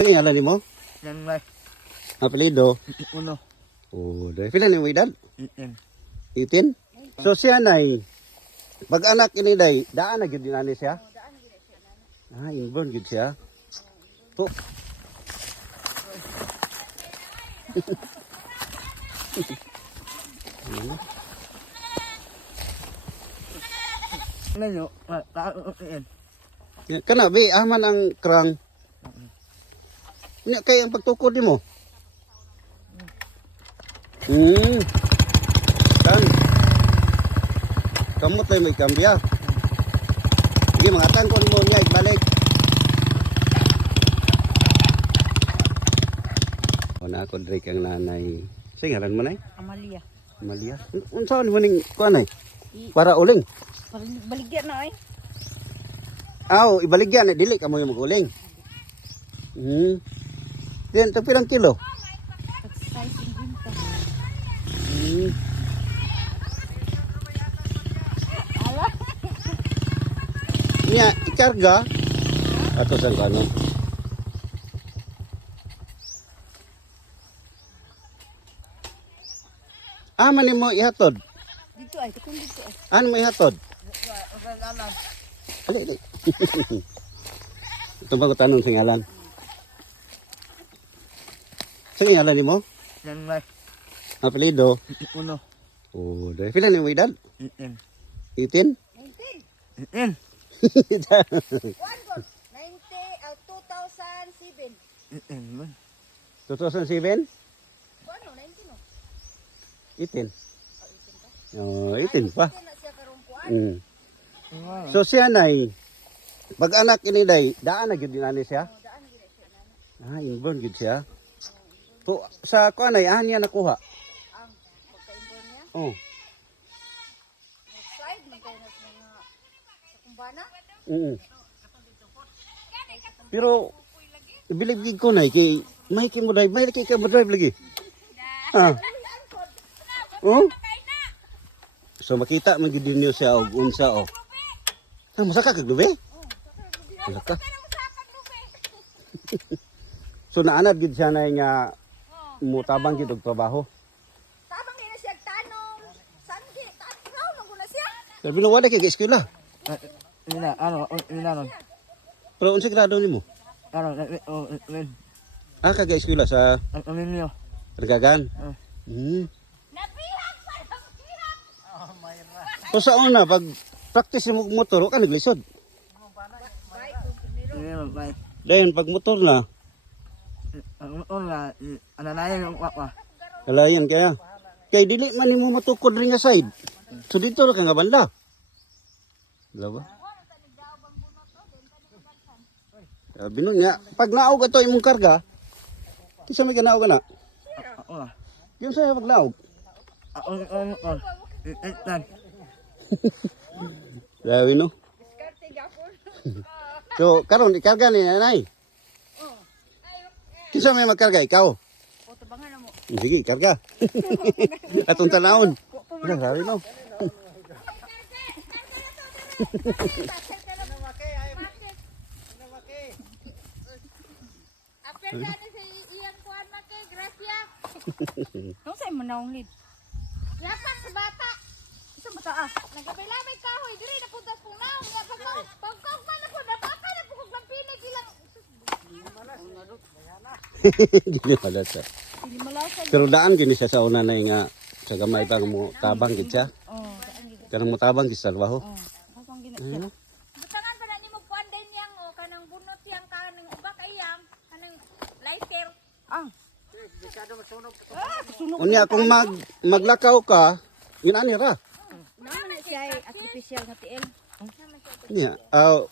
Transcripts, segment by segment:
Ngalan ni mo? Yan ba? Apelido? Uno. Oh, dahil pila ni mo edad? Yan. 18? So siya nay, pag anak ini day, daan na gyud dinani siya? Ah, inborn gyud siya. Po. Ano nyo? Yan. Kana be aman ang krang. Nya kay ang pagtukod nimo. Kan. Kamot lay may kambya. Sige mangatan kon mo niya balik. Ona ako dre kang nanay. Sige ngalan mo nay? Amalia. Amalia. Unsa ni maning kuan ay? Para uling. Baligyan na ay. Aw, ibaligyan dili ka mo yung mag-uling. Diyan to pirang kilo? Size ng ginta. Ala. Nya ikarga ato sa kanon. Man mo ihatod. Dito ay, tukong dito ay. Ano mo ihatod? Ali. Ito ba ko tanong sa ngalan? Sa ngalan ni mo? Yan ba? Apelido? Uno. Oh, dahil pila ni mo edad? Yan. 18? 19. Yan. 2007. Yan ba? 2007? Ano, 19 no? 18. Oh, 18 pa. Na siya karong kuan. So siya nay, pag anak ini day, daan na gyud dinani siya? Daan gid siya na. Ah, inborn gyud siya. So sa kuan ay niya nakuha. Ang pagka-inborn niya. Oh. Slide man kayo na sa mga sa kumbana. Pero ibilib ko nay kay may mo drive, may kay mo drive lagi. Ah. Oh. So makita man gyud ninyo siya og unsa oh. Ah, masaka kag lubi? Masaka. So naanad gyud siya nay nga mutabang gyud og trabaho. Tabang nila siya tanong. San di tatraw nang guna siya. Sabi na wala kay eskwela. Ina, ano? Pero unsa grado nimo? Ano? Ah, kag eskwela sa Ano nyo? Ragagan. So sa una pag practice mo motor ka naglisod. Yan ba? Dayon pag motor na Ano na? Ananayan yung kwakwa. kalayan kaya. Kay dili man nimo matukod ring nga side. So dito ra ka nga banda. Diba? Binon nga pag naog ato imong karga, kisa may ganaog na. Ako na. Yung saya pag naog. Ako. Yan. Sabi no. So karon ikarga ni nanay. Kisa may magkarga ikaw. O tabangan na mo. Sige, karga. Atong tanawon. Ano sabi no? After gani sa iyang kuan man kay Gracia. Nung say mo naong lead. Yapak sa bata. Isa bata ah. Nagabay-labay kahoy diri na punta pong naong. Ya pagkog man ako napaka na pugog ng pinig ilang. Dili pala sa. Hindi malasa. Pero daan gini siya sa una na nga sa gamay pang mo tabang gid siya. Oh, daan gid. Kanang mo tabang gid sa trabaho. Oh, pasang gina siya. Butangan pa na nimo kuan din yang o kanang bunot yang kanang uba kayang kanang lighter. Ah. Sunog. Unya kung maglakaw ka, yun ani ra. Naman na siya ay artificial na tiil. Niya,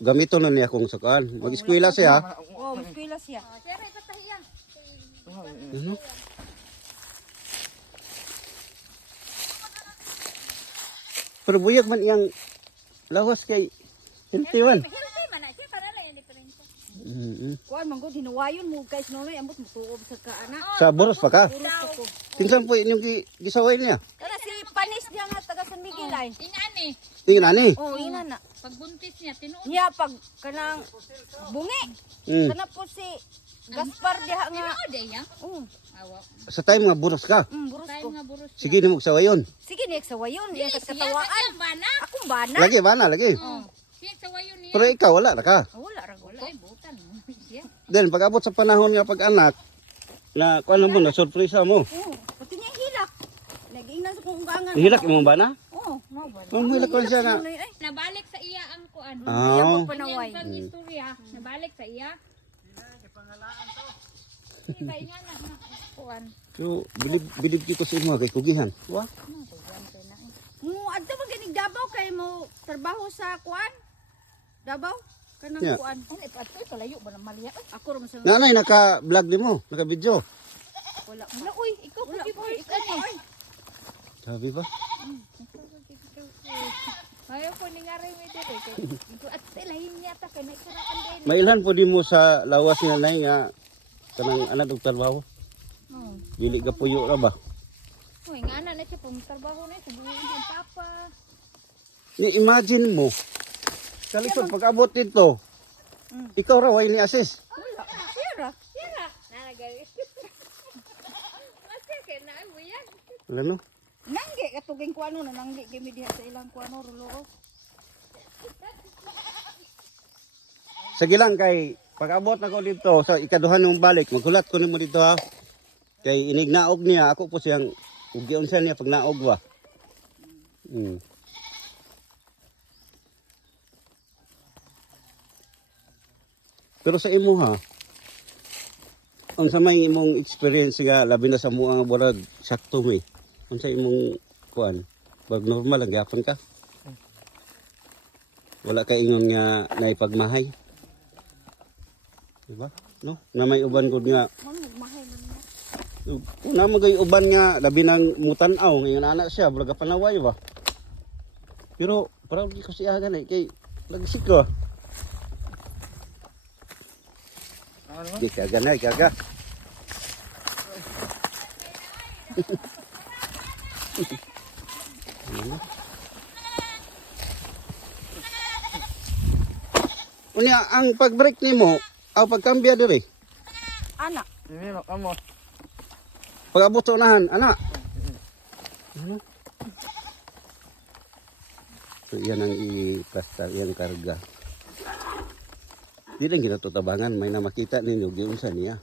gamito na niya kung sakaan. Mag-eskwela siya. Oh, eskwela siya. Siya ray patahiyang. Ano? Pero buyag man iyang lawas kay Tintiwan. Healthy man na siya para lang yung diferensya. Mm-hmm. Kuan man gud hinuwayon mo guys nonoy ambot mutuob sa kaana. Sa Boros pa ka? Puro ko. Kinsan po inyong gisaway niya? Kana si Panis diya nga taga San Miguel ay. Ingani, Tingin ani. Oh, ina na. pagbuntis niya, tinuod. Niya pag kanang bungi. Mm. Kana po si Gaspar diha nga. Ano day ya? Oh, Awa. Sa time nga buros ka. buros Tayo ko. nga buros. Sige ni mo sa wayon. Sige nek sa wayon, iya kat Siya katawaan. sa bana. Akong bana. Lagi bana lagi. Oh. Siya sa wayo niya. Pero ikaw wala na ka. Wala ra Wala ay butan. Siya. Then pag abot sa panahon nga pag-anak na kuan mo na surprise mo. Oh, pati niya hilak. Nag-ingnan sa kong ungangan. Ihilak imong bana? Oh, no ba? Ang hilak ko siya nga. Ay, Nabalik sa iya ang kuan. iya Ah. mo panaway. Kang istorya. Nabalik sa iya. Iba nga na kuan. So bilib ko sa imo kay kugihan. Wa. Mo adto man ganing Davao kay mo trabaho sa kuan? Davao? Kanang Yeah. kuan. Ano ipatoy kalayo ba na maliya? Ako ra man sa Nanay naka-vlog nimo, naka-video. wala. Wala uy, ikaw Wala pagi ko boy. ikaw ay. Sabi ba? Ayaw ko ni ngaray mo dito kay. Ito at lahin niya ta kay naikarakan din. Mailhan po di mo sa lawas nga nay nga kanang anak og trabaho. Oh. Dili ka puyo ra ba? Uy, nga na siya pumtrabaho na sa buhay ng papa. Ni imagine mo. Kalisod pag abot dito. Ikaw ra way ni assist. Wala. Sira. Sira. Nalagay. Masya kay na mo yan. Wala no? Nangge katuging kuano na nangge gimi diha sa ilang kuano rulo. Sige lang kay pag abot na ko dito sa ikaduhan ng balik, maghulat ko nimo dito ha. Kay inignaog niya ako po siyang ugion siya niya pag naog ba. Pero sa imo ha, ang sa may imong experience nga labi na sa mga burag sakto mi. Ang sa imong kuan, pag normal lang gyapon ka. Wala ka ingon nga naipagmahay. Diba? No? Na may uban gud nga Mahay man na. una magay uban nga labi nang mutanaw ngayon anak siya braga panaway ba. Pero para di ko siya ganay kay lagsik ko. Ano? Di ka ganay kaga. Unya ang pag-break nimo aw pagkambya diri. Ana. Hindi mo kamo. Pag abot sa unahan, ana. So yan ang i-plasta, yan karga. Di lang ginatutabangan, may na makita ninyo, giunsa niya.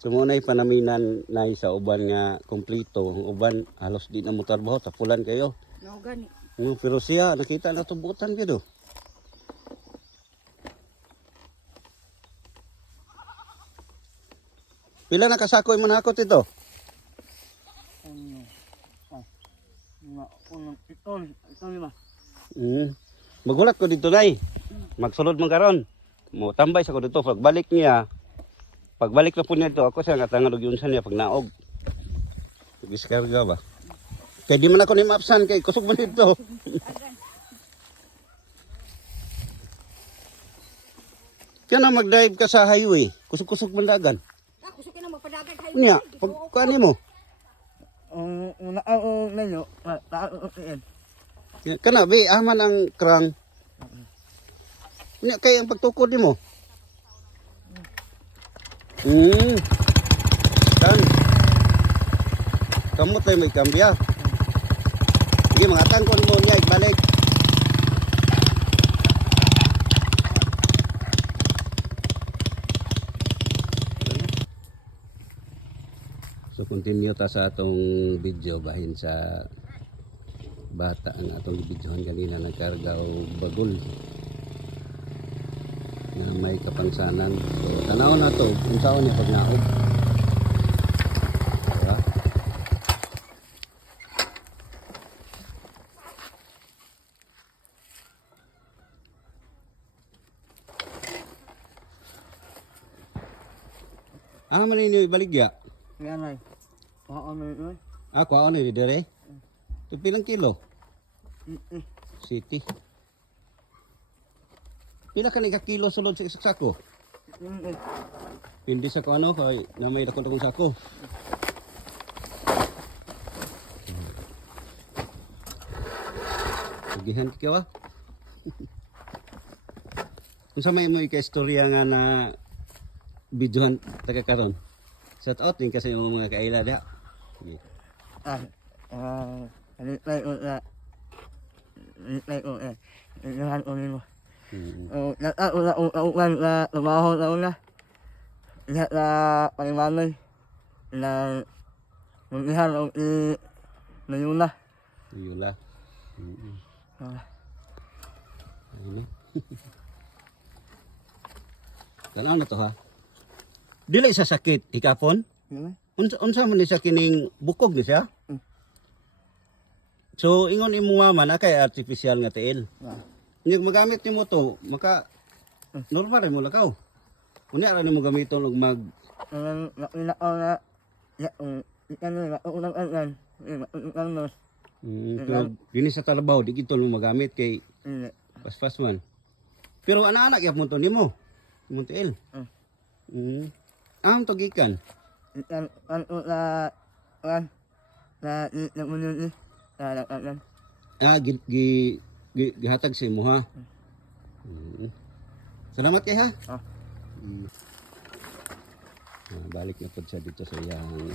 So muna panaminan na sa uban nga kumplito, ang uban halos di na mo trabaho, tapulan kayo. No gani. Pero siya, nakita na tubutan gitu. Pila na kasakoy mo na ako ito? Ito lima. Magulat ko dito nay. Magsulod man karon. Mo tambay sa ko dito pagbalik niya. Pagbalik na po niya dito, ako siya nga tangan og yunsan niya pag naog. Giskarga ba? Kay di man ako ni mapsan kay kusog man dito. Kaya na mag-drive ka sa highway, kusog-kusog man dagan. Ako sa kinang magpadagan kayo. Unya, pag kuan mo. Una ninyo, yan. Kana be aman ang krang. Unya kay ang pagtukod nimo. Kan. Kamu tayo may kambya. Sige, mga tangkon mo niya, ibalik. So, continue ta sa atong video bahin sa bata ang atong videohan kanina nagkarga o bagol na may kapangsanan. So, tanaw na to kung saan niya pag naog. Diba? Man ninyo ibaligya? Yan ay. Ano yun? Ako ano ni dire? Ito pilang kilo? City. Pila ka ni ka kilo sulod sa isang sako? Hindi sa ko ano kay na may dako-dakong sako. Gihan ka wa. Unsa may mo ka-istorya nga na videohan taga karon. Shout out din kasi yung mga kaila dia. Sige. Reply ko na. Reply ko eh. Inahan ko nimo. Nakaulan na trabaho na una. Lahat na paliwanag na mag-ihan o na Yula. Ayun. Tanaw na to ha. Dili sa sakit ikapon. Unsa man ni sa kining bukog ni siya? So ingon imo man kay artificial nga tiil. Nya magamit nimo to, maka normal ray mo lakaw. Unya ra nimo gamiton og mag na ulang pero kini sa talabaw di gito mo magamit kay pas man. Pero anak-anak yapon to nimo. Imong tiil. Am to gikan. Gihatag sa imo ha. Salamat kay ha. Balik na po siya dito sa iyang